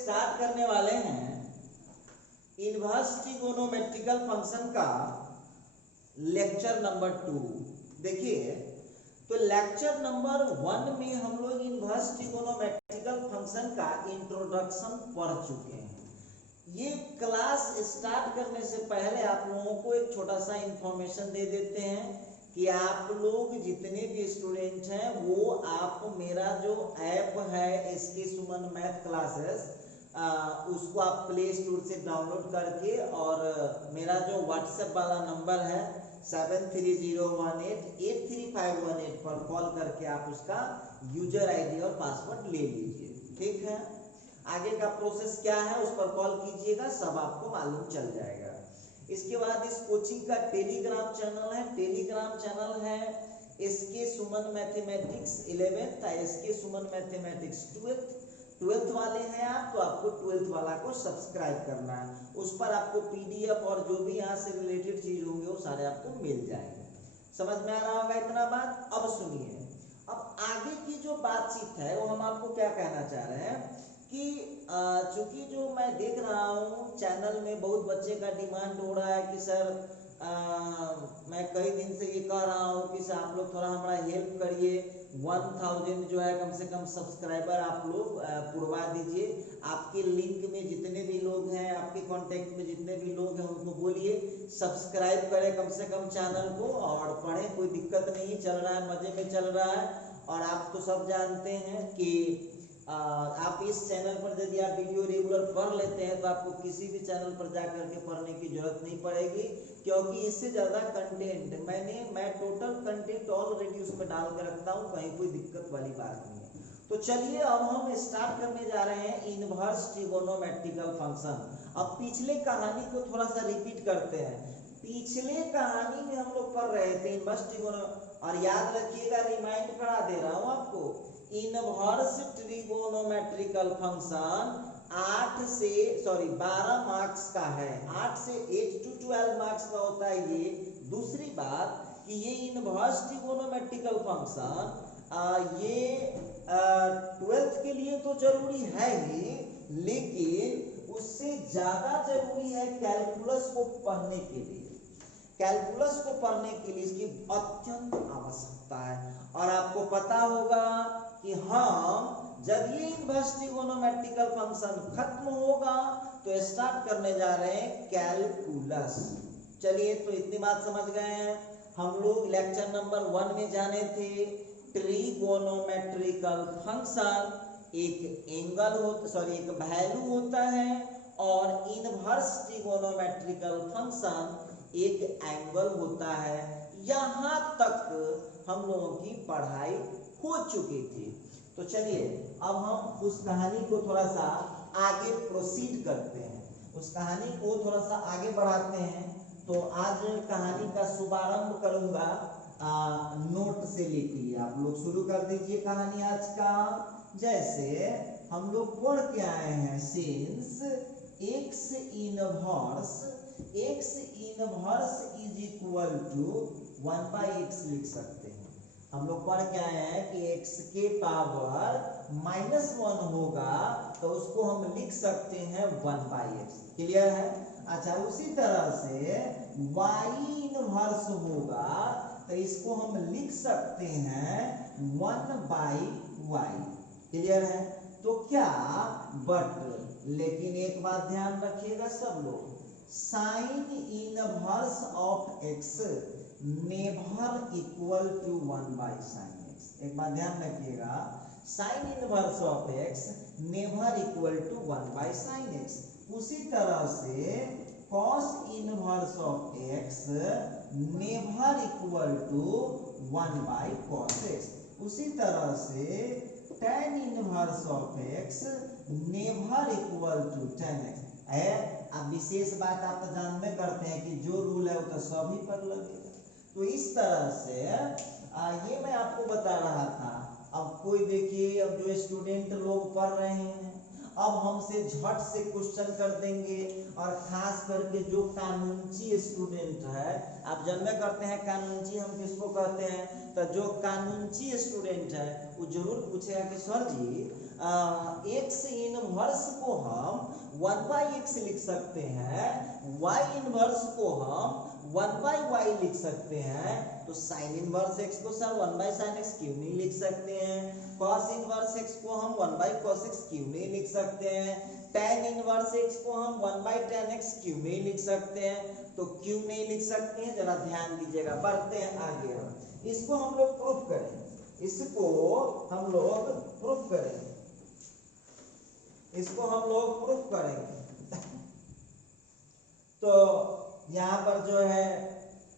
Start करने वाले हैं इनवर्स ट्रिगोनोमेट्रिकल फंक्शन का लेक्चर नंबर 2। देखिए, तो लेक्चर नंबर 1 में हम लोग इनवर्स ट्रिगोनोमेट्रिकल फंक्शन का इंट्रोडक्शन पढ़ चुके हैं। ये क्लास स्टार्ट करने से पहले आप लोगों को एक छोटा सा इंफॉर्मेशन दे देते हैं कि आप लोग जितने भी स्टूडेंट हैं वो आप मेरा जो ऐप है एसके सुमन मैथ क्लासेस उसको आप प्ले स्टोर से डाउनलोड करके और मेरा जो व्हाट्सएप वाला नंबर है 7301883518 पर कॉल करके आप उसका यूजर आईडी और पासवर्ड ले लीजिए। ठीक है, आगे का प्रोसेस क्या है उस पर कॉल कीजिएगा, सब आपको मालूम चल जाएगा। इसके बाद इस कोचिंग का टेलीग्राम चैनल है एसके सुमन मैथमेटिक्स 11th, एसके सुमन मैथमेटिक्स 12th वाले हैं आप तो आपको 12th वाला को सब्सक्राइब करना है। उस पर आपको पीडीएफ और जो भी यहाँ से रिलेटेड चीज होंगे वो सारे आपको मिल जाएंगे। समझ में आ रहा होगा इतना बात। अब सुनिए, अब आगे की जो बातचीत है वो हम आपको क्या कहना चाह रहे हैं कि चूंकि जो मैं देख रहा हूँ चैनल में बहुत बच्चे का डिमांड हो रहा है कि सर मैं कई दिन से ये कह रहा हूँ कि सर आप लोग थोड़ा हमारा हेल्प करिए, 1000 जो है कम से कम सब्सक्राइबर आप लोग पुरवा दीजिए। आपके लिंक में जितने भी लोग हैं, आपके कांटेक्ट में जितने भी लोग हैं उनको बोलिए सब्सक्राइब करें कम से कम चैनल को और पढ़ें, कोई दिक्कत नहीं, चल रहा है, मजे में चल रहा है। और आप तो सब जानते हैं कि आप इस चैनल पर यदि आप वीडियो रेगुलर पढ़ लेते हैं तो आपको किसी भी चैनल पर जाकर के पढ़ने की जरूरत नहीं पड़ेगी, क्योंकि इससे ज़्यादा कंटेंट मैं टोटल कंटेंट ऑलरेडी उसमें डाल कर रखता हूँ, कहीं कोई दिक्कत वाली बात नहीं है। तो चलिए अब हम स्टार्ट करने जा रहे हैं इनवर्स ट्रिगोनोमेट्रिकल फंक्शन। अब पिछले कहानी को थोड़ा सा रिपीट करते हैं। पिछले कहानी में हम लोग पढ़ रहे थे इनवर्स ट्रिगोनो, और याद रखिएगा, रिमाइंड करा दे रहा हूँ आपको, इनवर्स ट्रिगोनोमेट्रिकल फंक्शन 12 मार्क्स का है। 8 से 8 to 12 मार्क्स का होता है ये। दूसरी बात कि ये इनवर्स ट्रिगोनोमेट्रिकल फंक्शन ये 12th के लिए तो जरूरी है ही, लेकिन उससे ज्यादा जरूरी है कैलकुलस को पढ़ने के लिए। कैलकुलस को पढ़ने के लिए इसकी अत्यंत आवश्यकता है। और आपको पता होगा कि हम जब ये इनवर्स ट्रिगोनोमेट्रिकल फंक्शन खत्म होगा तो स्टार्ट करने जा रहे हैं कैलकुलस। चलिए, तो इतनी बात समझ गए हैं। हम लोग लेक्चर नंबर 1 में जाने थे ट्रिगोनोमेट्रिकल फंक्शन एक वैल्यू होता है और इनवर्स ट्रिगोनोमेट्रिकल फंक्शन एक एंगल होता है। यहाँ तक हम लोगों की पढ़ाई हो चुकी थी। तो चलिए अब हम उस कहानी को थोड़ा सा आगे प्रोसीड करते हैं, उस कहानी को थोड़ा सा आगे बढ़ाते हैं। तो आज कहानी का शुभारंभ करूंगा नोट से लेके, आप लोग शुरू कर दीजिए कहानी आज का। जैसे हम लोग पढ़ के आए हैं, since x inverse is equal to 1/x लिख सकते हैं। हम लोग पढ़ के आए हैं कि x के पावर -1 होगा तो उसको हम लिख सकते हैं 1/x। क्लियर है? अच्छा, उसी तरह से y इनवर्स होगा तो इसको हम लिख सकते हैं 1/y। क्लियर है? तो क्या बट, लेकिन एक बात ध्यान रखिएगा सब लोग, sine inverse of x never equal to 1/sin x। एक बात ध्यान रखिएगा, sine inverse of x never equal to 1/sin x। उसी तरह से cos inverse of x never equal to 1/cos x। उसी तरह से tan inverse of x never equal to tan x है। अब विशेष बात आप तो जानते करते हैं कि जो रूल है वो तो सभी पर लगेगा। तो इस तरह से ये मैं आपको बता रहा था। अब कोई देखिए, अब जो स्टूडेंट लोग पढ़ रहे हैं अब हमसे झट से क्वेश्चन कर देंगे, और खास करके जो कानूनची स्टूडेंट है, आप जानते करते हैं कानूनची हम किसको कहते हैं, तो जो कानूनची स्टूडेंट है वो जरूर पूछेगा कि सर जी एक्स इनवर्स को हम 1/x लिख सकते हैं, y इनवर्स को हम 1/y लिख सकते हैं, तो साइन इनवर्स x को सर 1/sin x क्यों नहीं लिख सकते हैं, cos इनवर्स x को हम 1/cos x क्यों नहीं लिख सकते हैं, tan इनवर्स x को हम 1/tan x क्यों नहीं लिख सकते हैं, तो क्यों नहीं लिख सकते हैं जरा ध्यान दीजिएगा। बढ़ते हैं आगे, हम इसको हम लोग प्रूफ करेंगे, इसको हम लोग प्रूफ करेंगे, इसको हम लोग प्रूफ करेंगे। तो यहाँ पर जो है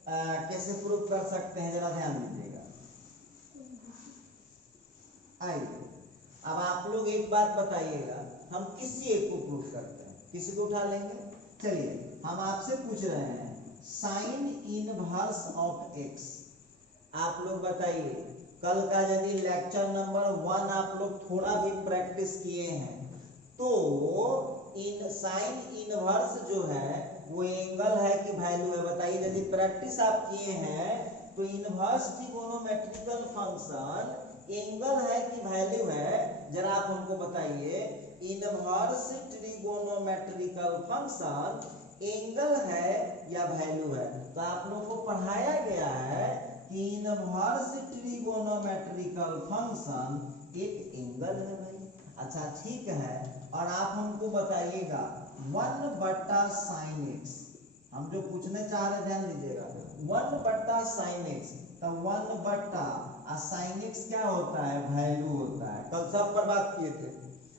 कैसे प्रूफ कर सकते हैं जरा ध्यान दीजिएगा। आइए अब आप लोग एक बात बताइएगा, हम किसी एक को प्रूफ करते हैं, किसी को उठा लेंगे। चलिए हम आपसे पूछ रहे हैं साइन इनवर्स ऑफ एक्स, आप लोग बताइए कल का यदि लेक्चर नंबर 1 आप लोग थोड़ा भी प्रैक्टिस किए हैं तो इन साइन इनवर्स जो है वो एंगल है कि वैल्यू है, बताइए। यदि प्रैक्टिस आप किए हैं तो इनवर्स ट्रिगोनोमेट्रिकल फंक्शन एंगल है कि वैल्यू है, जरा आप हमको बताइए। इनवर्स ट्रिगोनोमेट्रिकल फंक्शन एंगल है या वैल्यू है, तो आप लोगों को पढ़ाया गया है कि इनवर्स ट्रिगोनोमेट्रिकल फंक्शन एक एंगल है भाई। अच्छा ठीक है, और आप हमको बताइएगा 1/sin x, हम जो पूछने चाह रहे ध्यान दीजिएगा, 1/sin x, तो 1/sin x क्या होता है, वैल्यू होता है, कल सब पर बात किए थे।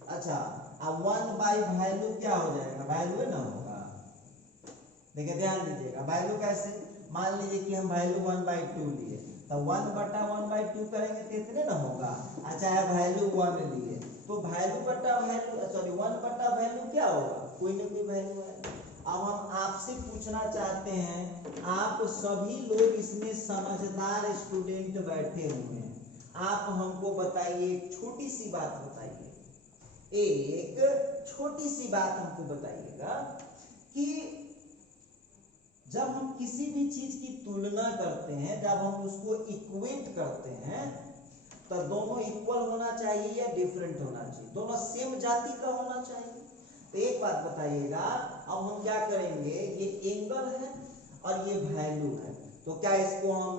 अच्छा अब 1/वैल्यू क्या हो जाएगा, वैल्यू ना होगा। देखिए ध्यान दीजिएगा, वैल्यू कैसे, मान लीजिए कि हम वैल्यू 1/2 लिए, तो 1/1/2 करेंगे तो इतने ना होगा। अच्छा है वैल्यू 1 लिए, तो वैल्यू बटा वैल्यू सॉरी 1/वैल्यू क्या होगा, कोई ना कोई वैल्यू है। अब हम आपसे पूछना चाहते हैं, आप सभी लोग इसमें समझदार स्टूडेंट बैठे हुए हैं, आप हमको बताइए एक छोटी सी बात बताइए, एक छोटी सी बात हमको बताइएगा कि जब हम किसी भी चीज की तुलना करते हैं, जब हम उसको इक्वेट करते हैं, तो दोनों इक्वल होना चाहिए या डिफरेंट होना चाहिए, दोनों सेम जाति का होना चाहिए। तो एक बात बताइएगा, अब हम क्या करेंगे, ये एंगल है और ये वैल्यू है, तो क्या इसको हम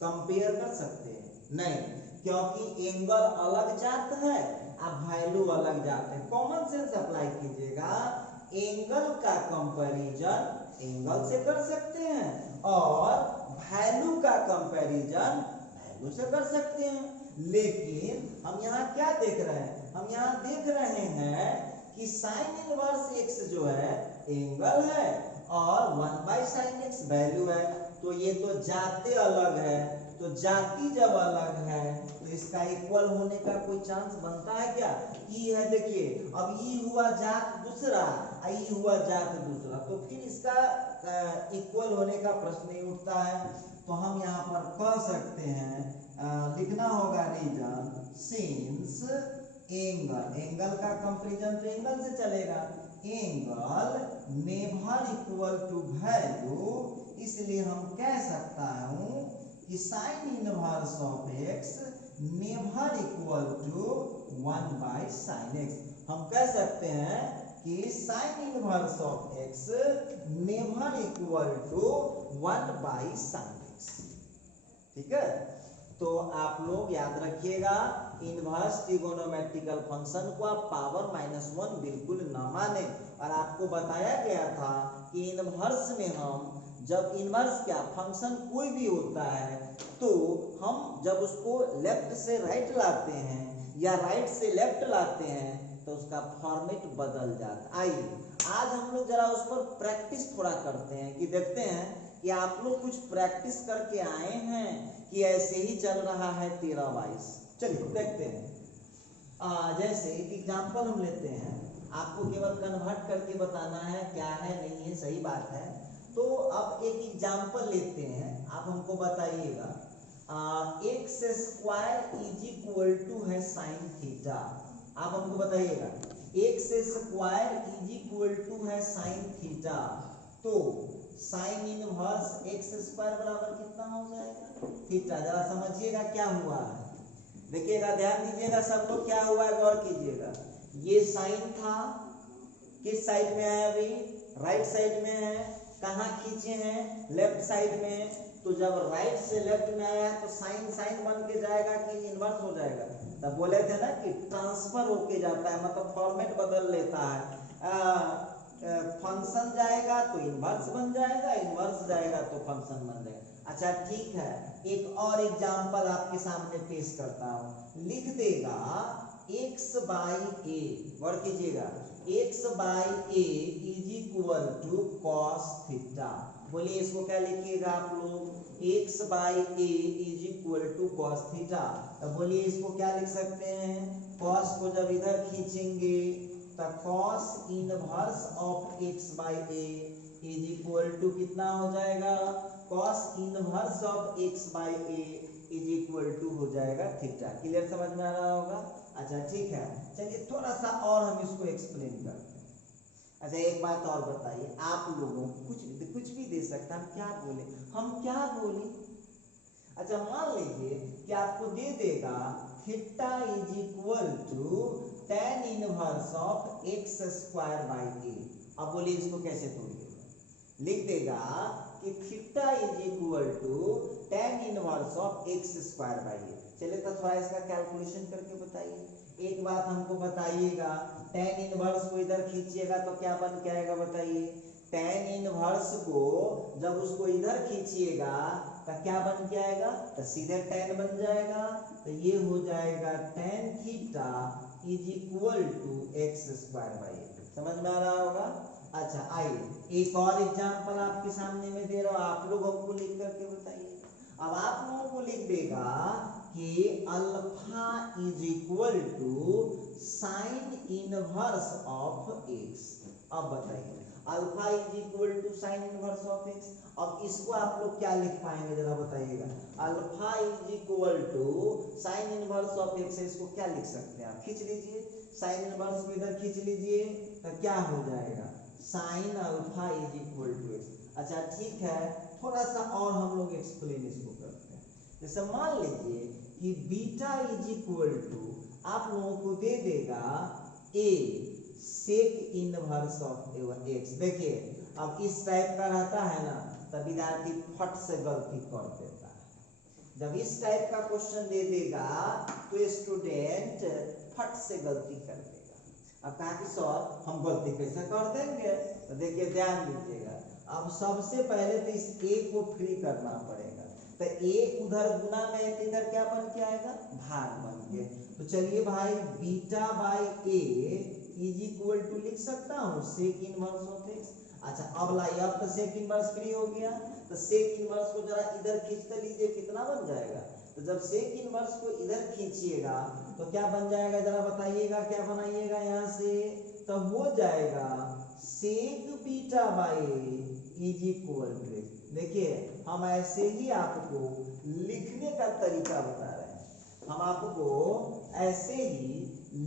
कंपेयर कर सकते हैं, नहीं, क्योंकि एंगल अलग जात है और वैल्यू अलग जात है। कॉमन सेंस अप्लाई कीजिएगा, एंगल का कंपैरिजन एंगल से कर सकते हैं और वैल्यू का कंपैरिजन वैल्यू से कर सकते हैं। लेकिन हम यहाँ क्या देख रहे हैं, हम यहाँ देख रहे हैं कि साइन इनवर्स x जो है एंगल है और 1/sin x वैल्यू है, तो ये तो जाते अलग है, तो जाति जब अलग है तो इसका इक्वल होने का कोई चांस बनता है क्या, ई है, देखिए अब ई हुआ जात दूसरा, ई हुआ जात दूसरा, तो फिर इसका इक्वल होने का प्रश्न नहीं उठता है। तो हम यहाँ पर कह सकते हैं, लिखना होगा रीजन सिंस एंगल, एंगल का कंपैरिजन तो एंगल से चलेगा, angle never equal to value, इसलिए हम कह सकता हूं कि sine inverse of x never equal to 1/sin x, हम कह सकते हैं कि sine inverse of x never equal to 1/sin x। ठीक है, तो आप लोग याद रखिएगा, इनवर्स ट्रिगोनोमेट्रिकल फंक्शन को आप पावर -1 बिल्कुल ना माने। और आपको बताया गया था कि इनवर्स में हम जब इनवर्स क्या फंक्शन कोई भी होता है तो हम जब उसको लेफ्ट से राइट लाते हैं या राइट से लेफ्ट लाते हैं तो उसका फॉर्मेट बदल जाता है। आइए आज हम लोग जरा उस पर प्रैक्टिस थोड़ा करते हैं कि देखते हैं कि आप लोग कुछ प्रैक्टिस करके आए हैं कि ऐसे ही चल रहा है 13/22। चलिए देखते हैं। जैसे एक एग्जांपल हम लेते हैं, आपको केवल कन्वर्ट करके बताना है क्या है नहीं है, सही बात है। तो अब एक एग्जांपल लेते हैं, आप हमको बताइएगा x² इज इक्वल टू है sin थीटा, आप हमको बताइएगा x² इज इक्वल टू है sin थीटा, तो साइन इनवर्स x² बराबर कितना हो जाएगा, थीटा। जरा समझिएगा क्या हुआ है, देखिएगा, ध्यान दीजिएगा सब लोग, क्या हुआ है गौर कीजिएगा। ये साइन था, किस साइड में है अभी, राइट साइड में है। कहाँ खींचे हैं, लेफ्ट साइड में। तो जब राइट से लेफ्ट में आया है तो साइन साइन बन के जाएगा कि इन्वर्स हो जाएगा। तब बोले थे ना कि ट्रांसफर होके जाता है, मतलब फॉर्मेट बदल लेता है। फंक्शन जाएगा तो इन्वर्स बन जाएगा, इन्वर्स जाएगा तो फंक्शन बन जाएगा। अच्छा ठीक है, एक और एग्जांपल आपके सामने पेश करता हूं। लिख देगा x बाई ए, गौर कीजिएगा, x by a is equal to cos theta. बोलिए इसको क्या लिखिएगा आप लोग, x by a is equal to cos theta. तो बोलिए इसको क्या लिख सकते हैं, कॉस को जब इधर खींचेंगे तो cos inverse of x by a is equal to कितना हो जाएगा, cos inverse of x by a is equal to हो जाएगा थीटा। क्लियर, समझ में आ रहा होगा। अच्छा ठीक है, चलिए थोड़ा सा और हम इसको एक्सप्लेन करते हैं। अच्छा एक बात और बताइए, आप लोगों को कुछ भी दे सकता, हम क्या बोले, हम क्या बोले। अच्छा मान लीजिए कि आपको दे देगा theta is equal to tan inverse of x square by A. अब बोलिए इसको कैसे तोड़िएगा, लिख देगा कि theta is equal to tan inverse of x square by A. चलिए तो थोड़ा इसका कैलकुलेशन करके बताइए। एक बात हमको बताइएगा, tan इनवर्स को इधर खींचिएगा तो क्या बन के आएगा बताइए। tan इनवर्स को जब उसको इधर खींचिएगा तो क्या बन के आएगा, तो सीधे tan बन जाएगा। तो ये हो जाएगा tan theta is equal to x square by A. समझ में आ रहा होगा। अच्छा आइए एक और एग्जांपल आपके सामने में दे रहा हूं, आप लोग हमको लिख करके बताइए। अब आप लोगों को लिख देगा कि alpha is equal to sine inverse of x। अब बताइए alpha is equal to sine inverse of x। अब इसको आप लोग क्या लिख पाएंगे जरा बताइएगा। Alpha is equal to sine inverse of x, इसको क्या लिख सकते हैं आप, खींच लीजिए, साइन इनवर्स को इधर खींच लीजिए तो क्या हो जाएगा, sine alpha is equal to x। अच्छा ठीक है, थोड़ा सा और हम लोग एक्सप्लेन इसको करते हैं। जैसे मान लीजिए कि बीटा इज इक्वल टू आप लोगों को दे देगा a sec inverse of x। देखिए अब इस टाइप का रहता है ना, तब विद्यार्थी फट से गलती कर देता है। जब इस टाइप का क्वेश्चन दे देगा तो स्टूडेंट फट से गलती कर देगा। अब कहा कि सर हम गलती कैसे कर देंगे, तो देखिए ध्यान दीजिएगा। अब सबसे पहले तो इस a को फ्री करना पड़ेगा, तो a उधर गुना में है तो इधर क्या बन के आएगा, भाग बन के। तो चलिए भाई beta by a is equal to लिख सकता हूँ सेक इनवर्स ऑफ x। अच्छा अब लाइए, अब तो सेक इनवर्स फ्री हो गया, तो सेक इनवर्स को जरा इधर खींचते लीजिए, कितना बन जाएगा। तो जब सेक इनवर्स को इधर खींचिएगा तो क्या बन जाएगा, जरा बताइएगा क्या बनाइएगा यहाँ से। तो हो जाएगा sec beta by is equal to, देखिए हम ऐसे ही आपको लिखने का तरीका बता रहे हैं, हम आपको ऐसे ही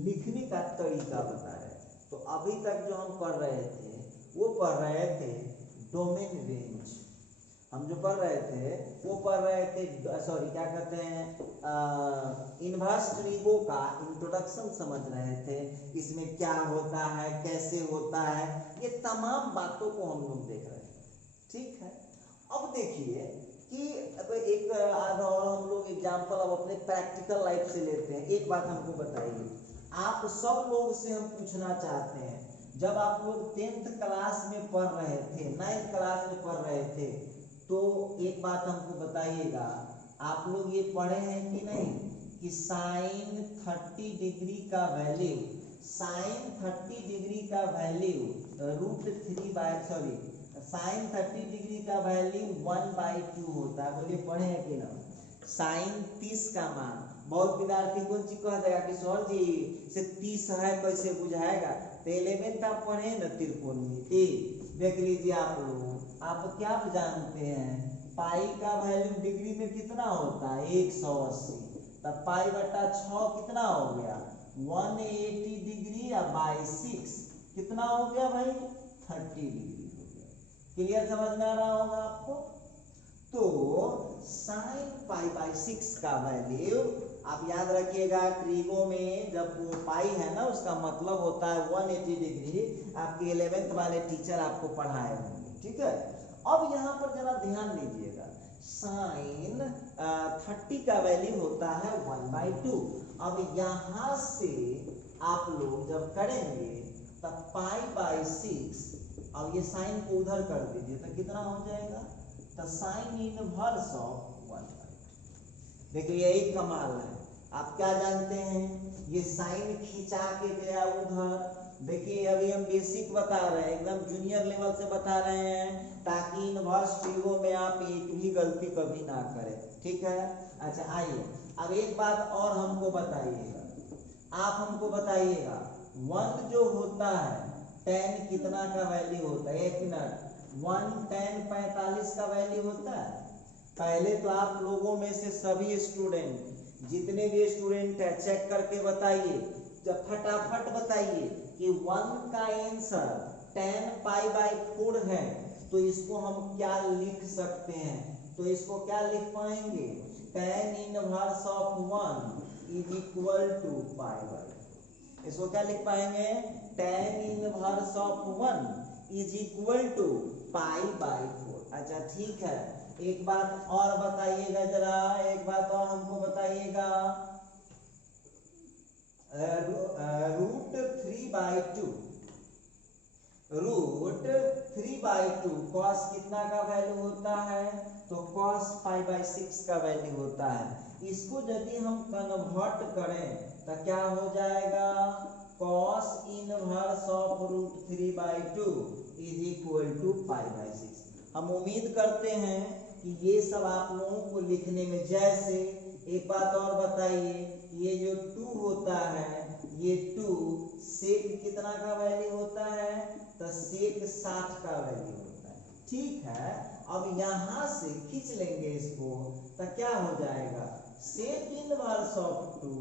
लिखने का तरीका बता रहे हैं। तो अभी तक जो हम पढ़ रहे थे वो पढ़ रहे थे डोमेन रेंज, हम जो पढ़ रहे थे वो पढ़ रहे थे, सॉरी क्या कहते हैं, इनवर्स ट्रीगो का इंट्रोडक्शन समझ रहे थे, इसमें क्या होता है कैसे होता है, ये तमाम बातों को हम लोग देख रहे थे। ठीक है, अब देखिए कि अब एक आधा और हम लोग एग्जांपल अब अपने प्रैक्टिकल लाइफ से लेते हैं। एक बात हमको बताइए, आप सब लोग से हम पूछना चाहते हैं, जब आप लोग 10th क्लास में पढ़ रहे थे, 9th क्लास में पढ़ रहे थे, तो एक बात हमको बताइएगा, आप लोग ये पढ़े हैं कि नहीं कि साइन 30 डिग्री का वैल्यू, साइन 30 डिग्री का वैल्यू साइन 30 डिग्री का वैल्यू 1/2 होता है। बोलिए पढ़े हैं कि ना। साइन 30 का मान, बहुत विद्यार्थी कौन चीज कह देगा कि सर जी से 30 है कैसे बुझाएगा, तो 11th आप पढ़े ना त्रिकोणमिति, देख लीजिए आप लोग, आप क्या जानते हैं पाई का वैल्यू डिग्री में कितना होता है 180, तब पाई बटा 6 कितना हो गया 180 डिग्री बाई 6 कितना हो गया भाई 30 डिग्री हो गया। क्लियर, समझ में आ रहा होगा आपको। तो साइन पाई बाई 6 का वैल्यू आप याद रखिएगा ट्रिगो में जब वो पाई है ना उसका मतलब होता है 180 डिग्री। आपके 11th वाले टीचर आपको पढ़ाए होंगे, ठीक है। अब यहाँ पर जरा ध्यान दीजिएगा, साइन 30 का वैल्यू होता है 1/2। अब यहाँ से आप लोग जब करेंगे तब π/6, अब ये साइन को उधर कर दीजिए तो कितना हो जाएगा, तो साइन इनवर्स ऑफ 1/2। देखिए यही कमाल है, आप क्या जानते हैं, ये साइन खिंचा के गया उधर। देखिए अभी हम बेसिक बता रहे हैं, एकदम जूनियर लेवल से बता रहे हैं, ताकि इनवर्स ट्रिगो में आप एक भी गलती कभी ना करें, ठीक है। अच्छा आइए अब एक बात और हमको बताइएगा, आप हमको बताइएगा 1 जो होता है tan कितना का वैल्यू होता है, 1 मिनट, 1 tan 45 का वैल्यू होता है। पहले तो आप लोगों में से सभी स्टूडेंट, जितने भी स्टूडेंट है चेक करके बताइए, जब फटाफट बताइए कि 1 का आंसर tan π/4 है, तो इसको हम क्या लिख सकते हैं, तो इसको क्या लिख पाएंगे, tan inverse of 1 is equal to π/4। इसको क्या लिख पाएंगे, tan inverse of 1 is equal to π/4। अच्छा ठीक है, एक बात और बताइएगा जरा, एक बात और हमको बताइएगा, √3/2 cos कितना का वैल्यू होता है, तो cos π/6 का वैल्यू होता है। इसको यदि हम कन्वर्ट करें तो क्या हो जाएगा, cos inverse of √3/2 is equal to π/6। हम उम्मीद करते हैं कि ये सब आप लोगों को लिखने में, जैसे एक बात और बताइए, ये जो 2 होता है, ये 2 सेक कितना का वैल्यू होता है, तो सेक 60 का वैल्यू होता है, ठीक है। अब यहाँ से खींच लेंगे इसको तो क्या हो जाएगा, sec inverse of 2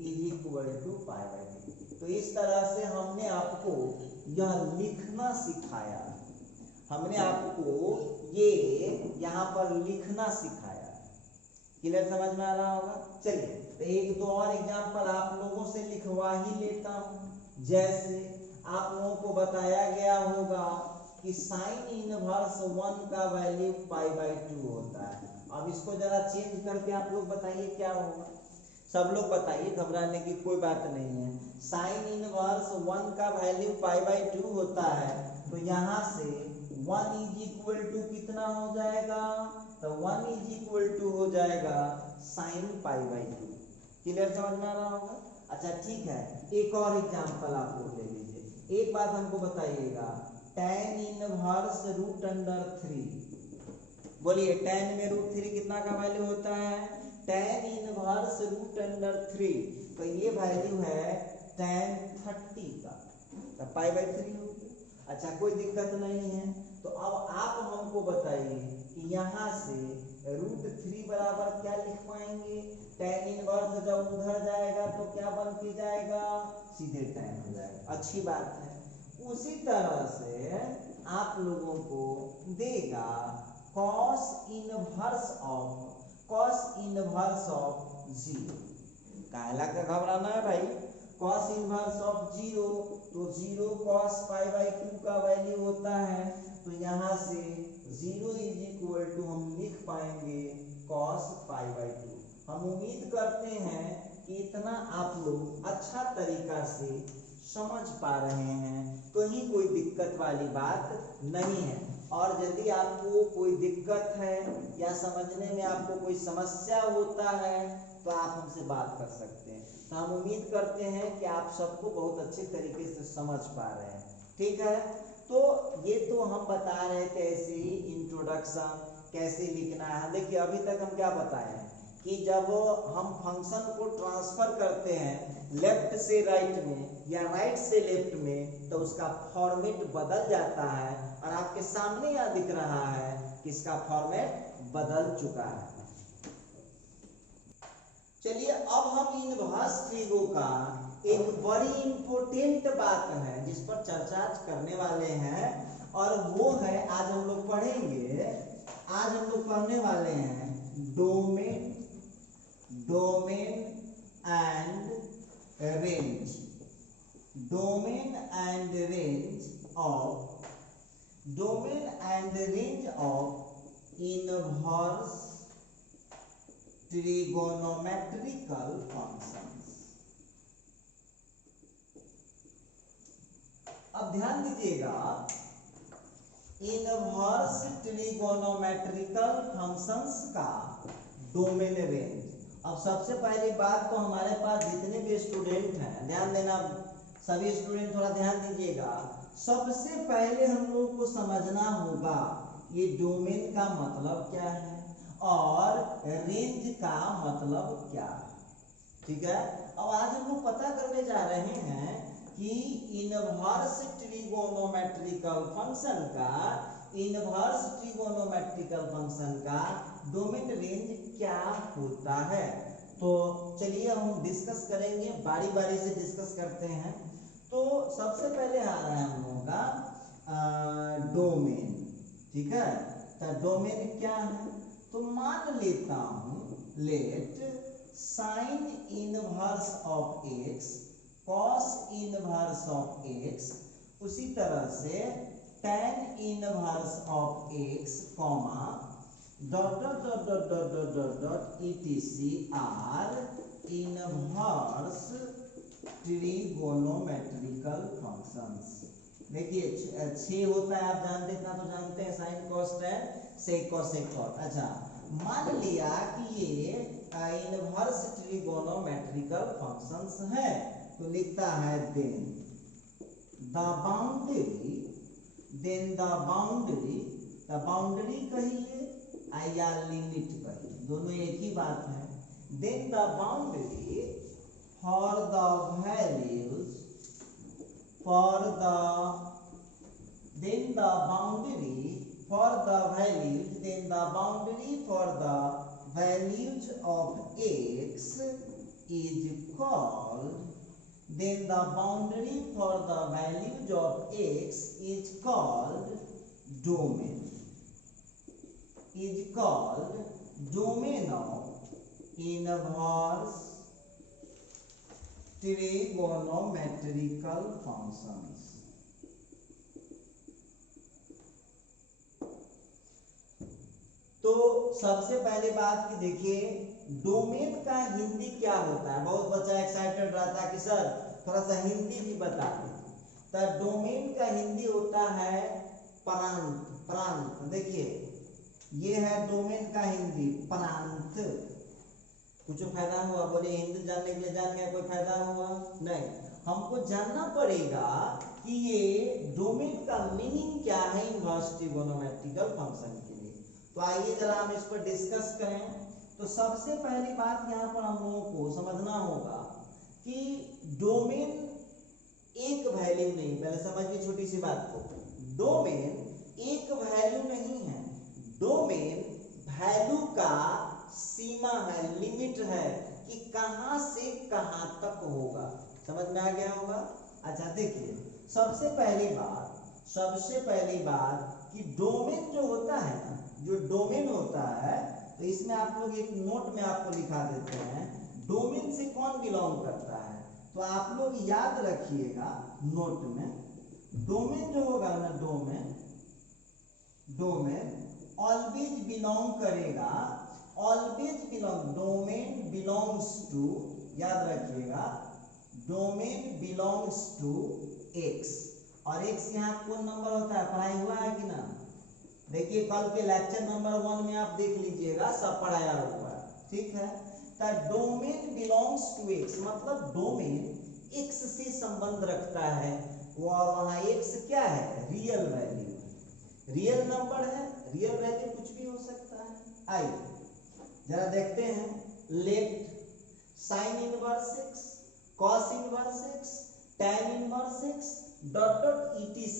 is equal to π/2। तो इस तरह से हमने आपको यह लिखना सिखाया, हमने आपको ये यहाँ पर लिखना सिखाया। क्लियर समझ में आ रहा होगा। चलिए तो एक दो और एग्जांपल आप लोगों से लिखवा ही लेता हूँ। जैसे आप लोगों को बताया गया होगा कि साइन इनवर्स 1 का वैल्यू π/2 होता है। अब इसको जरा चेंज करके आप लोग बताइए क्या होगा, सब लोग बताइए, घबराने की कोई बात नहीं है। साइन इनवर्स 1 का वैल्यू π/2 होता है, तो यहाँ से 1 इज इक्वल टू कितना हो जाएगा, तो 1 इज इक्वल टू हो जाएगा साइन π/2। क्लियर समझ में आ रहा होगा। अच्छा ठीक है, एक और एग्जांपल आप लोग ले लीजिए। एक बात हमको बताइएगा, tan इनवर्स √3, बोलिए tan में √3 कितना का वैल्यू होता है, tan इनवर्स √3, तो ये वैल्यू है tan 30 का, तो π/3 हो गया। अच्छा कोई दिक्कत नहीं है। तो अब आप हमको बताइए कि यहाँ से √3 बराबर क्या लिख पाएंगे, tan इनवर्स जब उधर जाएगा तो क्या बन के जाएगा, सीधे tan हो जाएगा। अच्छी बात है। उसी तरह से आप लोगों को देगा cos इनवर्स ऑफ 0। काहेला का घबराना है भाई, cos इनवर्स ऑफ 0, तो 0 cos π/2 का वैल्यू होता है, तो यहाँ से 0 इज इक्वल टू हम लिख पाएंगे cos π/2। हम उम्मीद करते हैं कि इतना आप लोग अच्छा तरीका से समझ पा रहे हैं, कहीं कोई दिक्कत वाली बात नहीं है। और यदि आपको कोई दिक्कत है या समझने में आपको कोई समस्या होता है तो आप हमसे बात कर सकते हैं। तो हम उम्मीद करते हैं कि आप सबको बहुत अच्छे तरीके से समझ पा रहे हैं, ठीक है। तो ये तो हम बता रहे थे ऐसे ही इंट्रोडक्शन कैसे लिखना है। देखिए अभी तक हम क्या बताए हैं कि जब हम फंक्शन को ट्रांसफर करते हैं लेफ्ट से राइट में या राइट से लेफ्ट में, तो उसका फॉर्मेट बदल जाता है, और आपके सामने यह दिख रहा है कि इसका फॉर्मेट बदल चुका है। चलिए अब हम इनवर्स ट्रिगो का एक बड़ी इंपॉर्टेंट बात है जिस पर चर्चा करने वाले हैं, और वो है आज हम लोग पढ़ेंगे, आज हम लोग पढ़ने वाले हैं domain and range, domain and range of inverse trigonometrical functions। अब ध्यान दीजिएगा, इनवर्स ट्रिगोनोमेट्रिकल फंक्शंस का डोमेन रेंज। अब सबसे पहली बात तो हमारे पास जितने भी स्टूडेंट हैं, ध्यान देना सभी स्टूडेंट, थोड़ा ध्यान दीजिएगा। सबसे पहले हम लोग को समझना होगा ये डोमेन का मतलब क्या है और रेंज का मतलब क्या है, ठीक है। अब आज हम लोग पता करने जा रहे हैं कि इनवर्स ट्रिगोनोमेट्रिकल फंक्शन का डोमेन रेंज क्या होता है। तो चलिए हम डिस्कस करेंगे, बारी बारी से डिस्कस करते हैं। तो सबसे पहले आ रहा है हम लोगों का डोमेन, ठीक है। तो डोमेन क्या है, तो मान लेता हूं, late sign inverse of x cos inverse of x, उसी तरह से tan inverse of x comma dot dot dot dot dot dot dot dot etc are inverse trigonometrical functions. देखिए 6 होता है, आप जानते, इतना तो जानते हैं, साइन कॉस टैन सेक कॉस सेक कॉट। अच्छा, मान लिया कि ये इनवर्स ट्रिगोनोमेट्रिकल फंक्शंस है, तो लिखता है देन द बाउंड्री कहिए या लिमिट कहिए, दोनों एक ही बात है। Then the boundary for the values for the then the boundary for the values of x is called then the boundary for the values of x is called domain of inverse trigonometrical functions। तो सबसे पहली बात कि देखिए domain का हिंदी क्या होता है। बहुत बच्चा एक्साइटेड रहता है कि सर थोड़ा सा हिंदी भी बता दें। तो डोमेन का हिंदी होता है प्रांत। देखिए ये है डोमेन का हिंदी प्रांत। कुछ फायदा हुआ? बोले हिंदी जानने के लिए जान गया, कोई फायदा हुआ नहीं। हमको जानना पड़ेगा कि ये डोमेन का मीनिंग क्या है इनवर्स ट्रिगोनोमेट्रिकल फंक्शन के लिए। तो आइए जरा हम इस पर डिस्कस करें। तो सबसे पहली बात यहाँ पर हम लोगों को समझना होगा कि डोमेन एक वैल्यू नहीं, पहले समझिए छोटी सी बात को। डोमेन एक वैल्यू नहीं है, डोमेन वैल्यू का सीमा है, लिमिट है कि कहां से कहां तक होगा। समझ में आ गया होगा? अच्छा देखिए सबसे पहली बात कि डोमेन जो होता है ना, जो डोमेन होता है, तो इसमें आप लोग एक नोट में आपको लिखा देते हैं डोमेन से कौन बिलोंग करता है। तो आप लोग याद रखिएगा नोट में, डोमेन जो होगा ना, डोमेन ऑलवेज बिलोंग करेगा, डोमेन बिलोंग्स टू, याद रखिएगा डोमेन बिलोंग्स टू एक्स। और एक्स यहाँ कौन नंबर होता है, पढ़ाई हुआ है कि ना? देखिए कल के लेक्चर नंबर 1 में आप देख लीजिएगा, सब पढ़ाया हुआ है, ठीक है। तो डोमेन बिलोंग्स टू एक्स मतलब डोमेन एक्स से संबंध रखता है। वहां एक्स क्या है? रियल वैल्यू, रियल नंबर है, रियल वैल्यू कुछ भी हो सकता है। आइए जरा देखते हैं, late sine inverse x cos inverse x tan inverse x dot dot etc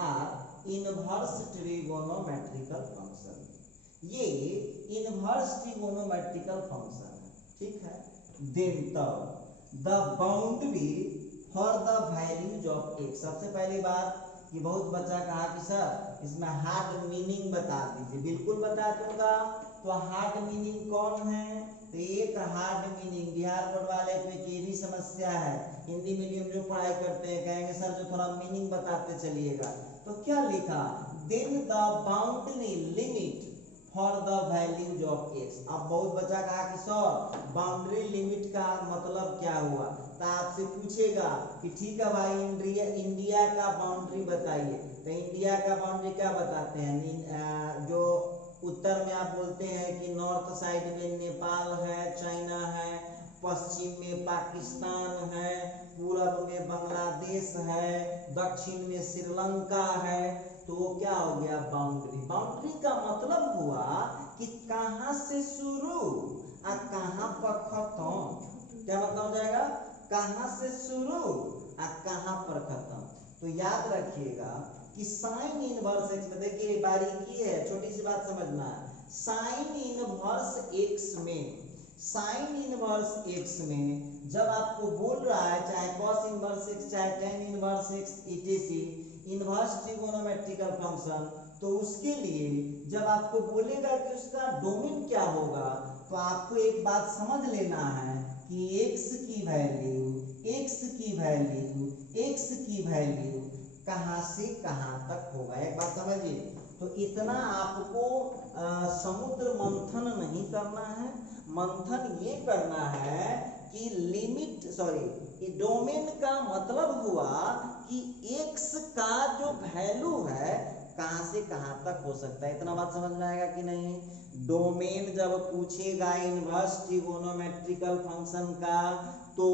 are inverse trigonometrical function. ये इनवर्स ट्रिगोनोमेट्रिकल फंक्शन है, ठीक है। देन तब the boundary for the values of x. सबसे पहली बात कि बहुत बच्चा कहा कि सर इसमें हार्ड मीनिंग बता दीजिए। बिल्कुल बता दूंगा। तो हार्ड मीनिंग कौन है? तो एक हार्ड मीनिंग, बिहार बोर्ड वाले को एक ये भी समस्या है, हिंदी मीडियम जो पढ़ाई करते हैं कहेंगे सर जो थोड़ा मीनिंग बताते चलिएगा। तो क्या लिखा, then the boundary limit for the values of x. अब बहुत बच्चा कहा कि सर बाउंड्री लिमिट का मतलब क्या हुआ, तो आपसे पूछेगा कि ठीक है भाई इंडिया का बाउंड्री बताइए, तो इंडिया का बाउंड्री क्या बताते हैं, जो उत्तर में आप बोलते हैं कि नॉर्थ साइड में नेपाल है, चाइना है, पश्चिम में पाकिस्तान है, पूरब में बांग्लादेश है, दक्षिण में श्रीलंका है, तो वो क्या हो गया बाउंड्री। बाउंड्री का मतलब हुआ कि कहां से शुरू और कहां पर खत्म। क्या मतलब हो जाएगा, कहां से शुरू और कहां पर खत्म। तो याद रखिएगा कि साइन इनवर्स एक्स में, देखिए बारीकी है, छोटी सी बात समझना है। साइन इनवर्स एक्स में, साइन इनवर्स एक्स में जब आपको बोल रहा है चाहे कॉस इनवर्स एक्स चाहे tan inverse x etc inverse trigonometrical function, तो उसके लिए जब आपको बोलेगा कि उसका डोमेन क्या होगा, तो आपको एक बात समझ लेना है कि x की वैल्यू कहां से कहां तक होगा। एक बात समझिए, तो इतना आपको समुद्र मंथन नहीं करना है, मंथन ये करना है कि लिमिट डोमेन का मतलब हुआ कि x का जो वैल्यू है कहां से कहां तक हो सकता है। इतना बात समझ में आएगा कि नहीं। डोमेन जब पूछेगा इनवर्स ट्रिगोनोमेट्रिकल फंक्शन का, तो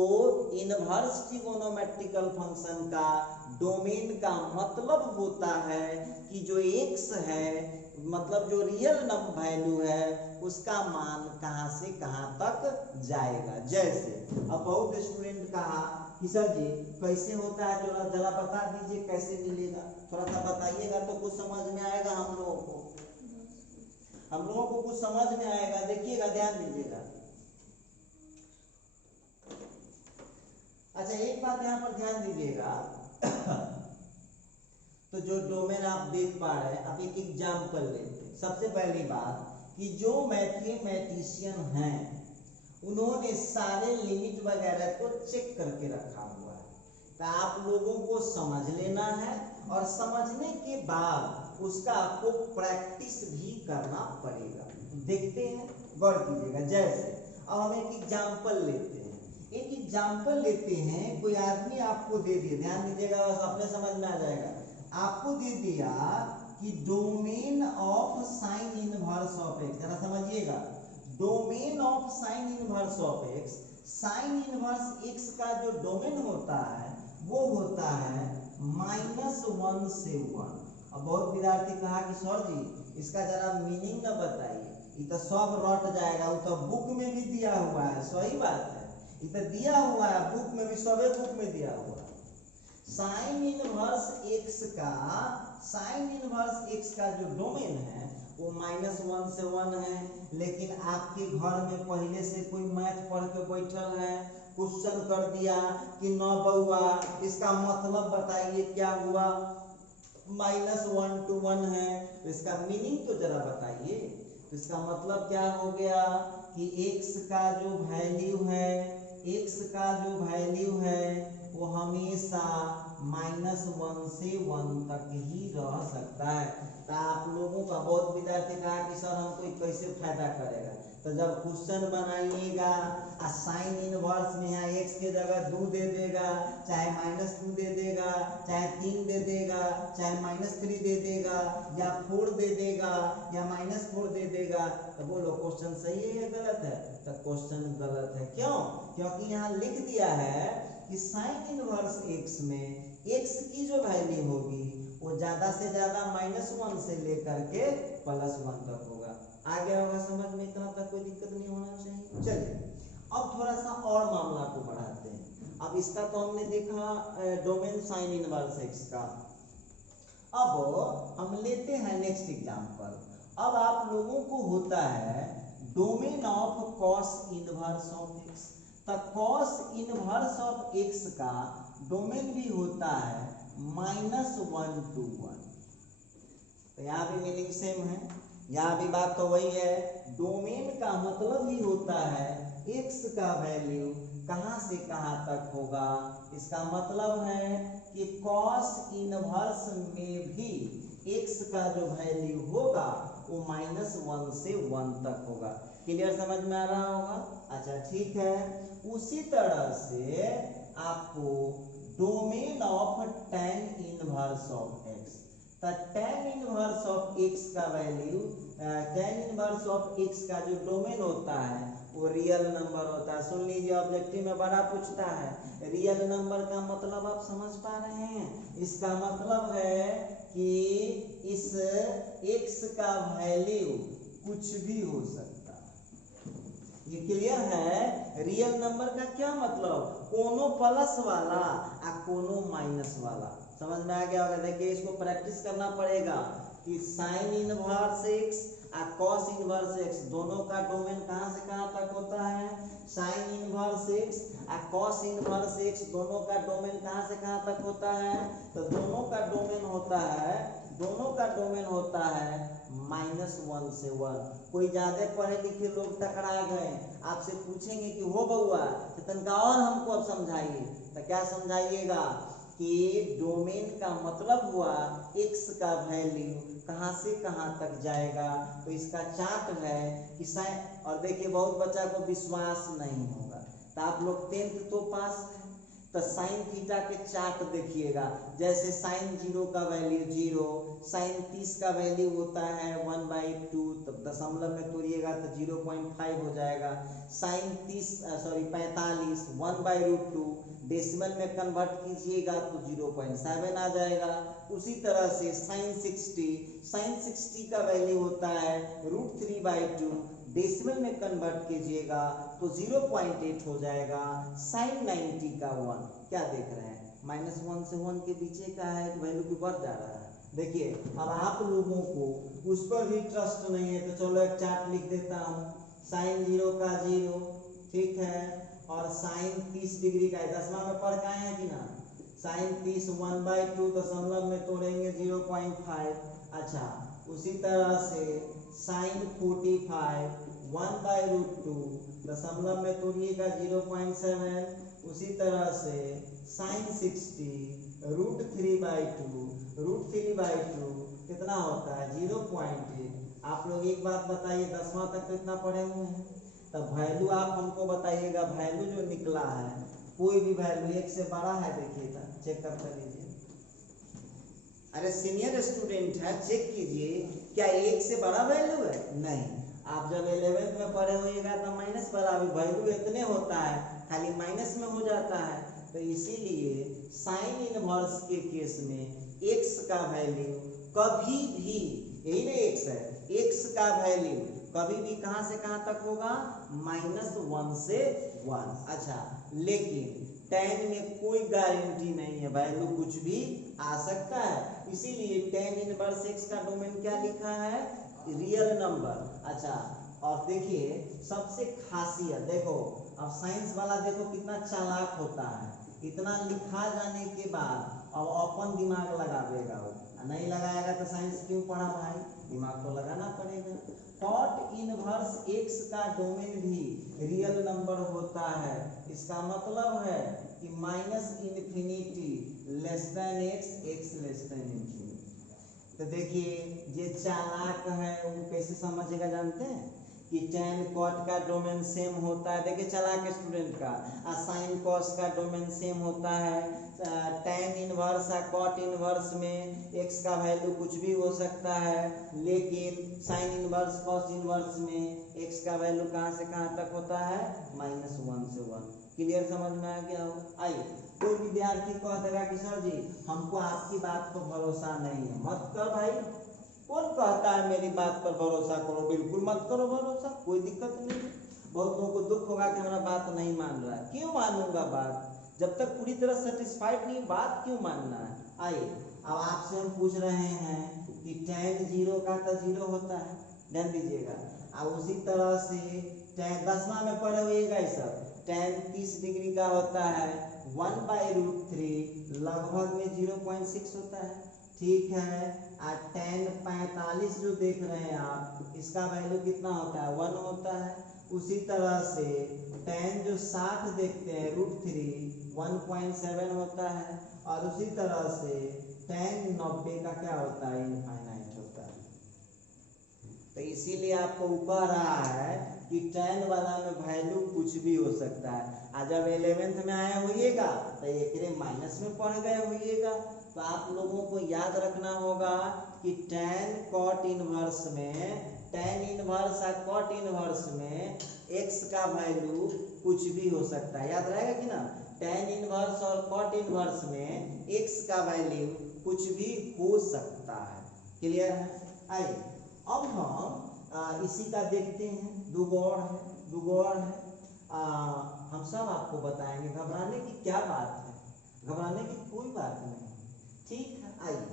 इनवर्स ट्रिगोनोमेट्रिकल फंक्शन का डोमेन का मतलब होता है कि जो x है, मतलब जो रियल वैल्यू है, उसका मान कहां से कहां तक जाएगा। जैसे अब बहुत स्टूडेंट कहा कि सर जी कैसे होता है, थोड़ा जरा बता दीजिए कैसे मिलेगा, थोड़ा सा बताइएगा तो कुछ समझ में आएगा हम लोगों को कुछ समझ में आएगा। देखिएगा, ध्यान दीजिएगा। अच्छा एक बात यहाँ पर ध्यान दीजिएगा तो जो डोमेन आप देख पा रहे हैं, अब एक एग्जाम्पल लेते हैं। सबसे पहली बात कि जो मैथमेटिशियन हैं उन्होंने सारे लिमिट वगैरह को चेक करके रखा हुआ है, तो आप लोगों को समझ लेना है और समझने के बाद उसका आपको प्रैक्टिस भी करना पड़ेगा। देखते हैं, गौर कीजिएगा। जैसे अब हम एक एग्जाम्पल लेते हैं, कोई आदमी आपको दे दिया, ध्यान दीजिएगा, बस अपने समझ में आ जाएगा। आपको दे दिया कि domain of sine inverse of x, जरा समझिएगा, domain of sine inverse of x, sine inverse x का जो डोमेन होता है वो होता है -1 से 1। अब बहुत विद्यार्थी कहा कि सर जी इसका जरा मीनिंग न बताइए, ये तो सब रट जाएगा, वो तो बुक में भी दिया हुआ है। सही बात है, ये तो दिया हुआ है बुक में भी, सबे बुक में दिया हुआ है। साइन इनवर्स एक्स का जो डोमेन है वो -1 से 1 है। लेकिन आपके घर में पहले से कोई मैथ पढ़ के बैठल है, क्वेश्चन कर दिया कि न बउआ इसका मतलब बताइए क्या हुआ, -1 to 1 है, तो इसका मीनिंग तो जरा बताइए। तो इसका मतलब क्या हो गया कि x का जो वैल्यू है वो हमेशा -1 से 1 तक ही रह सकता है। तो आप लोगों का बहुत विद्यार्थी कहा कि सर हमको कैसे फायदा करेगा, तो जब क्वेश्चन बनाइएगा और साइन इनवर्स में यहाँ x के जगह 2 दे देगा, चाहे -2 दे देगा, चाहे 3 दे देगा, चाहे -3 दे देगा, या 4 दे देगा, या -4 दे देगा, तो बोलो क्वेश्चन सही है या गलत है? तो क्वेश्चन गलत है। क्यों? क्योंकि यहाँ लिख दिया है कि साइन इनवर्स x में x की जो वैल्यू होगी वो ज्यादा से ज्यादा -1 से लेकर के +1 तक होगा। आ गया होगा समझ में, इतना तक कोई दिक्कत नहीं होना चाहिए। चलिए अब थोड़ा सा और मामला को बढ़ाते हैं। अब इसका तो हमने देखा डोमेन साइन इनवर्स एक्स का। अब हम लेते हैं नेक्स्ट एग्जांपल। अब आप लोगों को होता है domain of cos inverse of x. तो कॉस इनवर्स ऑफ एक्स का डोमेन भी होता है -1 to 1। तो यहाँ भी मीनिंग सेम है, यहाँ भी बात तो वही है, डोमेन का मतलब ही होता है x का वैल्यू कहाँ से कहाँ तक होगा। इसका मतलब है कि cos इनवर्स में भी x का जो वैल्यू होगा वो -1 से 1 तक होगा। क्लियर, समझ में आ रहा होगा। अच्छा ठीक है, उसी तरह से आपको domain of tan inverse of x, तो tan इनवर्स ऑफ x का value, tan inverse of x का जो डोमेन होता है वो रियल नंबर होता है। सुन लीजिए, ऑब्जेक्टिव में बड़ा पूछता है रियल नंबर का मतलब आप समझ पा रहे हैं। इसका मतलब है कि इस x का वैल्यू कुछ भी हो सकता है। ये क्लियर है। रियल नंबर का क्या मतलब, कोनो प्लस वाला और कोनो माइनस वाला। समझ में आ गया होगा। देखिए इसको प्रैक्टिस करना पड़ेगा कि साइन इनवर्स x और कॉस इनवर्स x दोनों का डोमेन कहाँ से कहाँ तक होता है। साइन इनवर्स x और कॉस इनवर्स x दोनों का डोमेन कहाँ से कहाँ तक होता है। तो दोनों का डोमेन होता है -1 से 1। कोई ज्यादा पढ़े लिखे लोग टकरा गए, आपसे पूछेंगे कि हो बउआ तनका और हमको अब समझाइए, तो क्या समझाइएगा कि डोमेन का मतलब हुआ x का वैल्यू कहाँ से कहाँ तक जाएगा। तो इसका चार्ट है कि साइन, और देखिए बहुत बच्चा को विश्वास नहीं होगा, तो आप लोग 10th तो पास है, तो साइन थीटा के चार्ट देखिएगा। जैसे साइन 0 का वैल्यू 0, साइन 30 का वैल्यू होता है 1/2, तब दशमलव में तोड़िएगा तो 0.5 हो जाएगा। साइन 45 1/√2, डेसिमल में कन्वर्ट कीजिएगा तो 0.7 आ जाएगा। उसी तरह से साइन 60 का वैल्यू होता है √3/2, डेसिमल में कन्वर्ट कीजिएगा तो 0.8 हो जाएगा। साइन 90 का 1, क्या देख रहे हैं, -1 से 1 के पीछे का है, वैल्यू भी बढ़ जा रहा है। देखिए अब आप लोगों को उस पर भी ट्रस्ट नहीं है, तो चलो एक चार्ट लिख देता हूँ। साइन 0 का 0, ठीक है, और साइन 30 डिग्री का, 10वां में पढ़ के आए हैं कि ना। साइन 30 1/2, दशमलव में तोड़ेंगे 0.5। अच्छा उसी तरह से साइन 45 1/√2, दशमलव में तोड़िएगा 0.7। उसी तरह से साइन 60 √3/2 कितना होता है 0.8। आप लोग एक बात बताइए, 10वां तक तो इतना पढ़े हुए हैं, तब वैल्यू आप हमको बताइएगा। वैल्यू जो निकला है, कोई भी वैल्यू 1 से बड़ा है, देखिएगा चेक कर लीजिए। अरे सीनियर स्टूडेंट है, चेक कीजिए क्या 1 से बड़ा वैल्यू है। नहीं, आप जब 11th में पढ़े होइएगा तो माइनस वाला भी वैल्यू इतने होता है, खाली माइनस में हो जाता है। तो इसीलिए साइन इनवर्स के केस में x का वैल्यू कभी भी, यही ना x है, x का वैल्यू कभी भी कहाँ से कहाँ तक होगा, -1 से 1। अच्छा लेकिन tan में कोई गारंटी नहीं है, वैल्यू कुछ भी आ सकता है। इसीलिए tan इनवर्स x का डोमेन क्या लिखा है, रियल नंबर। अच्छा और देखिए सबसे खासियत देखो, अब साइंस वाला देखो कितना चालाक होता है, इतना लिखा जाने के बाद अब अपन दिमाग लगावेगा, वो नहीं लगाएगा तो साइंस क्यों पढ़ा भाई, दिमाग तो लगाना पड़ेगा। cot इनवर्स x का डोमेन भी रियल नंबर होता है। इसका मतलब है कि -∞ x < तो देखिए ये चालाक है वो कैसे समझेगा जानते हैं कि tan cot का डोमेन सेम होता है। देखिए चालाक स्टूडेंट का, sin cos का डोमेन सेम होता है। tan इनवर्स और cot इनवर्स में x का वैल्यू कुछ भी हो सकता है, लेकिन sin इनवर्स cos इनवर्स में x का वैल्यू कहाँ से कहाँ तक होता है, -1 से 1। क्लियर, समझ में आ गया हो। आइए कोई विद्यार्थी कह देगा कि सर जी हमको आपकी बात पर भरोसा नहीं है, मत कर भाई। कौन कहता है मेरी बात पर भरोसा करो, बिल्कुल मत करो भरोसा, कोई दिक्कत नहीं। बहुत लोगों को दुख होगा कि हमारा बात नहीं मान रहा है। क्यों मानूंगा बात, जब तक पूरी तरह सेटिस्फाइड नहीं, बात क्यों मानना है। आइए अब आपसे हम पूछ रहे हैं कि tan 0 का तो 0 होता है, ध्यान दीजिएगा। अब उसी तरह से tan 10वां में पढ़े हुएगा ये सब, tan 30 डिग्री का होता है 1/√3, लगभग में 0.6 होता है, ठीक है। tan 45 जो देख रहे हैं आप, इसका वैल्यू कितना होता है 1 होता है। उसी तरह से tan जो 60 देखते हैं √3 1.7 होता है। और उसी तरह से tan 90 का क्या होता है इनफाइनाइट होता है। तो इसीलिए आपको कह रहा है कि tan वाला में वैल्यू कुछ भी हो सकता है। आज जब 11th में आए होइएगा तो एक माइनस में पढ़ गए होइएगा, तो आप लोगों को याद रखना होगा कि tan cot इनवर्स में tan इनवर्स और cot इनवर्स में x का वैल्यू कुछ भी हो सकता है। याद रहेगा कि ना, tan इनवर्स और cot इनवर्स में x का वैल्यू कुछ भी हो सकता है। क्लियर है? आइए अब हम इसी का देखते हैं। दूगो और है हम सब आपको बताएंगे। घबराने की क्या बात है, घबराने की कोई बात नहीं, ठीक है। आइए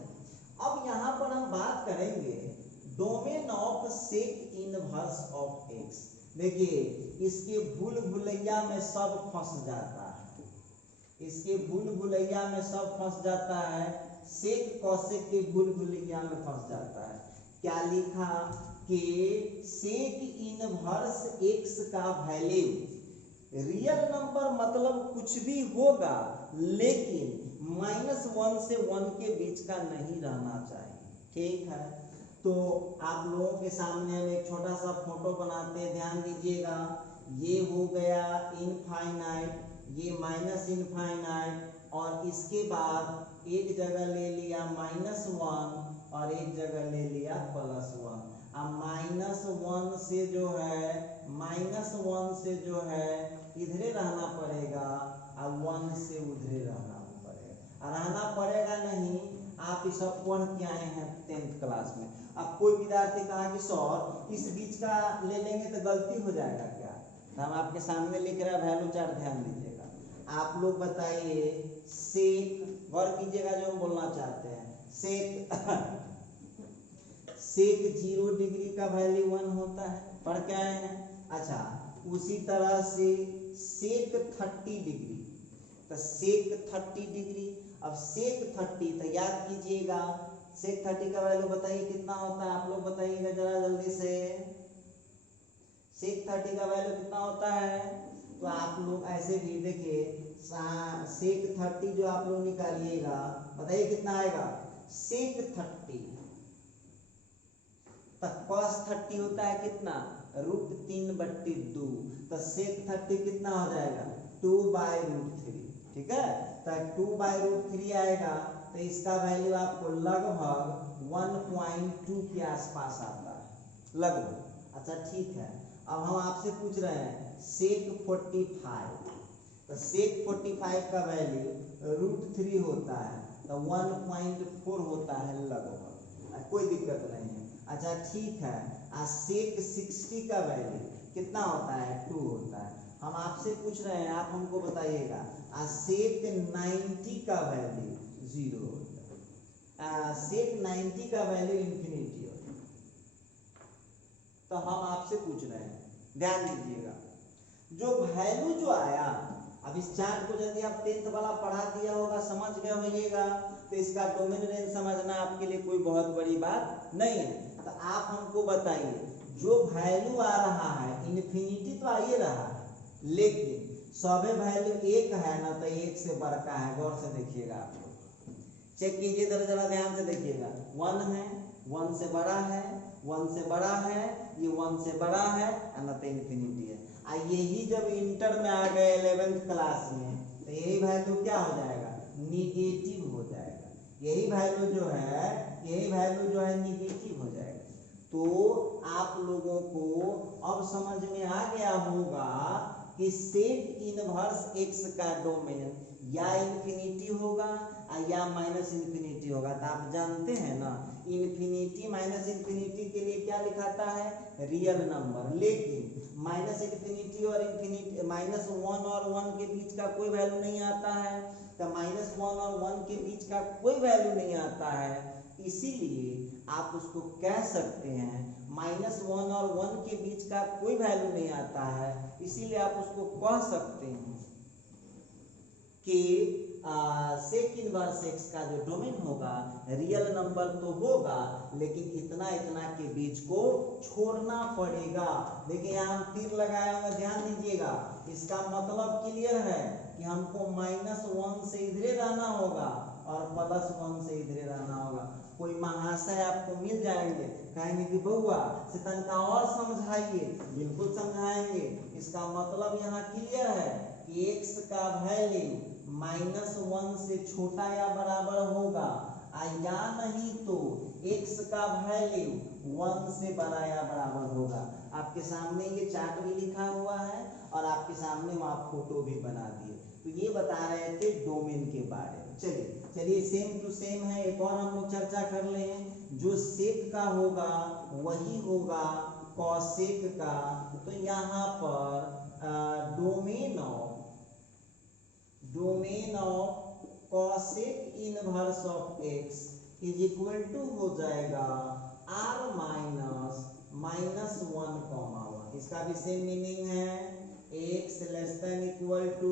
अब यहाँ पर हम बात करेंगे domain of sec inverse of x. देखिए इसके भूल भुलैया में सब फंस जाता है, इसके भूल भुलैया में सब फंस जाता है, सेक कौसेक के भूल भुलैया में फंस जाता है। क्या लिखा कि सेक इनवर्स एक्स का वैल्यू रियल नंबर मतलब कुछ भी होगा, लेकिन -1 से 1 के बीच का नहीं रहना चाहिए। ठीक है, तो आप लोगों के सामने हम एक छोटा सा फोटो बनाते हैं, ध्यान दीजिएगा। ये हो गया इनफाइनाइट, ये माइनस इनफाइनाइट, और इसके बाद एक जगह ले लिया -1 और एक जगह ले लिया +1। अब -1 से जो है इधरे रहना पड़ेगा और 1 से उधरे रहना पड़ेगा। रहना पड़ेगा नहीं, आप ये सब पढ़ के आए हैं 10th क्लास में। अब कोई विद्यार्थी कहा कि सर इस बीच का ले लेंगे तो गलती हो जाएगा क्या? तो हम आपके सामने लिख रहे हैं वैल्यू चार्ट, ध्यान दीजिएगा। आप लोग बताइए, सेक गौर कीजिएगा जो हम बोलना चाहते हैं। सेक 0 डिग्री का वैल्यू 1 होता है, पढ़ के आए हैं। अच्छा, उसी तरह से सेक 30 डिग्री, तो सेक 30 डिग्री। अब सेक 30 तो याद कीजिएगा, सेक 30 का वैल्यू बताइए कितना होता है, आप लोग बताइएगा जरा जल्दी से। सेक 30 का वैल्यू कितना होता है? तो आप लोग ऐसे भी देखिए, सेक 30 जो आप लोग निकालिएगा, बताइए कितना आएगा। सेक 30 तक cos 30 होता है कितना, √3/2, तो सेक 30 कितना हो जाएगा 2/√3। ठीक है, तो 2/√3 आएगा, तो इसका वैल्यू आपको लगभग 1.2 के आसपास आता है, लगभग। अच्छा ठीक है, अब हम आपसे पूछ रहे हैं सेक 45, तो सेक 45 का वैल्यू √3 होता है, तो 1.4 होता है लगभग, कोई दिक्कत नहीं है। अच्छा ठीक है, सेक 60 का वैल्यू कितना होता है 2 होता है। हम आपसे पूछ रहे हैं, आप हमको बताइएगा सेक 90 का वैल्यू 0 होता है, सेक 90 का वैल्यू इंफिनिटी होता है। तो हम आपसे पूछ रहे हैं, ध्यान दीजिएगा, जो वैल्यू जो आया, अब इस चार्ट को यदि आप 10th वाला पढ़ा दिया होगा, समझ गए होइएगा, तो इसका डोमेन रेंज समझना आपके लिए कोई बहुत बड़ी बात नहीं है। तो आप हमको बताइए, जो वैल्यू आ रहा है इन्फिनिटी तो आ ही रहा है, लेकिन सभी वैल्यू 1 है ना, तो 1 से बड़का है। गौर से देखिएगा, आप लोग चेक कीजिए, जरा ध्यान से देखिएगा। 1 है, 1 से बड़ा है, 1 से बड़ा है, ये 1 से बड़ा है, ना तो इन्फिनिटी है। यही जब इंटर में आ गए 11th क्लास में, तो यही वैल्यू क्या हो जाएगा, निगेटिव हो जाएगा। यही वैल्यू जो है निगेटिव हो जाएगा। तो आप लोगों को अब समझ में आ गया होगा कि सेक इनवर्स एक्स का डोमेन या इन्फिनिटी होगा या माइनस इन्फिनिटी होगा। तो आप जानते हैं ना, इन्फिनिटी माइनस इन्फिनिटी के लिए क्या लिखाता है, रियल नंबर, लेकिन माइनस इन्फिनिटी और इन्फिनिटी -1 और 1 के बीच का कोई वैल्यू नहीं आता है। तो -1 और 1 के बीच का कोई वैल्यू नहीं आता है, इसीलिए आप उसको कह सकते हैं -1 और 1 के बीच का कोई वैल्यू नहीं आता है, इसीलिए आप उसको कह सकते हैं कि सेक इनवर्स एक्स का जो डोमेन होगा रियल नंबर तो होगा लेकिन इतना इतना के बीच को छोड़ना पड़ेगा। देखिए यहाँ हम तीर लगाए हुए, ध्यान दीजिएगा, इसका मतलब क्लियर है कि हमको -1 से इधरे रहना होगा और +1 से इधरे रहना होगा। कोई महाशय आपको मिल जाएंगे, कहेंगे कि बउआ से तनका और समझाइए, बिल्कुल समझाएंगे। इसका मतलब यहाँ क्लियर है कि x का वैल्यू -1 से छोटा या बराबर होगा, या नहीं तो x का वैल्यू 1 से बड़ा या बराबर होगा। आपके सामने ये चार्ट भी लिखा हुआ है और आपके सामने वहाँ फोटो भी बना दिए। तो ये बता रहे थे डोमेन के बारे में। चलिए सेम टू सेम है, एक और हम लोग चर्चा कर लें। जो सेक का होगा वही होगा कॉसेक का। तो यहाँ पर domain of cosec inverse of x is equal to हो जाएगा r माइनस 1, इसका भी सेम मीनिंग है, x less than equal to.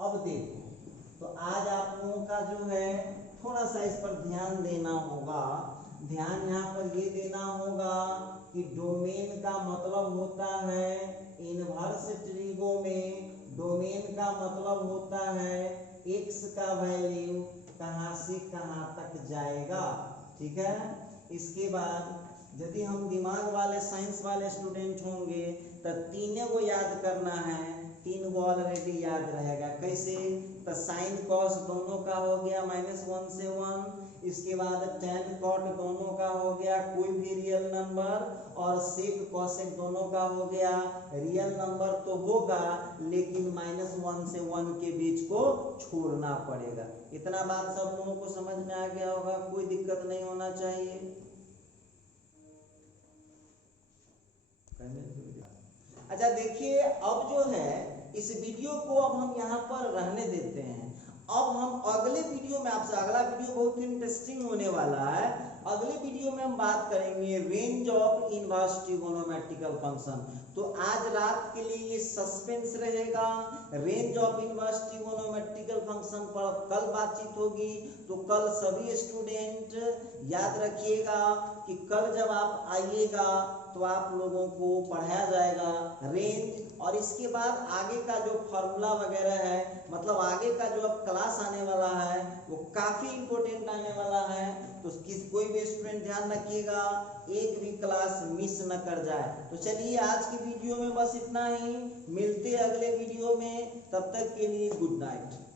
अब देखो तो आज आप लोगों का जो है थोड़ा सा इस पर ध्यान देना होगा। ध्यान यहाँ पर ये देना होगा कि डोमेन का मतलब होता है इनवर्स ट्रिगो में डोमेन का मतलब होता है x का वैल्यू कहाँ से कहाँ तक जाएगा, ठीक है। इसके बाद यदि हम दिमाग वाले साइंस वाले स्टूडेंट होंगे तो तीनों को याद करना है, 3 को ऑलरेडी याद रहेगा। कैसे? तो साइन कॉस दोनों का हो गया -1 से 1, इसके बाद tan कॉट दोनों का हो गया कोई भी रियल नंबर, और सेक कॉसेक दोनों का हो गया रियल नंबर तो होगा लेकिन -1 से 1 के बीच को छोड़ना पड़ेगा। इतना बात सब लोगों को समझ में आ गया होगा, कोई दिक्कत नहीं होना चाहिए। अच्छा देखिए, अब जो है इस वीडियो को अब हम यहाँ पर रहने देते हैं। अब हम अगले वीडियो में आपसे, अगला वीडियो बहुत इंटरेस्टिंग होने वाला है। अगले वीडियो में हम बात करेंगे range of inverse trigonometrical function. तो आज रात के लिए ये सस्पेंस रहेगा, range of inverse trigonometrical function पर कल बातचीत होगी। तो कल सभी स्टूडेंट याद रखिएगा कि कल जब आप आइएगा तो आप लोगों को पढ़ाया जाएगा रेंज, और इसके बाद आगे का जो फॉर्मूला वगैरह है, मतलब आगे का जो अब क्लास आने वाला है वो काफ़ी इम्पोर्टेंट आने वाला है। तो कोई भी स्टूडेंट ध्यान रखिएगा, एक भी क्लास मिस न कर जाए। तो चलिए आज की वीडियो में बस इतना ही, मिलते हैं अगले वीडियो में, तब तक के लिए गुड नाइट।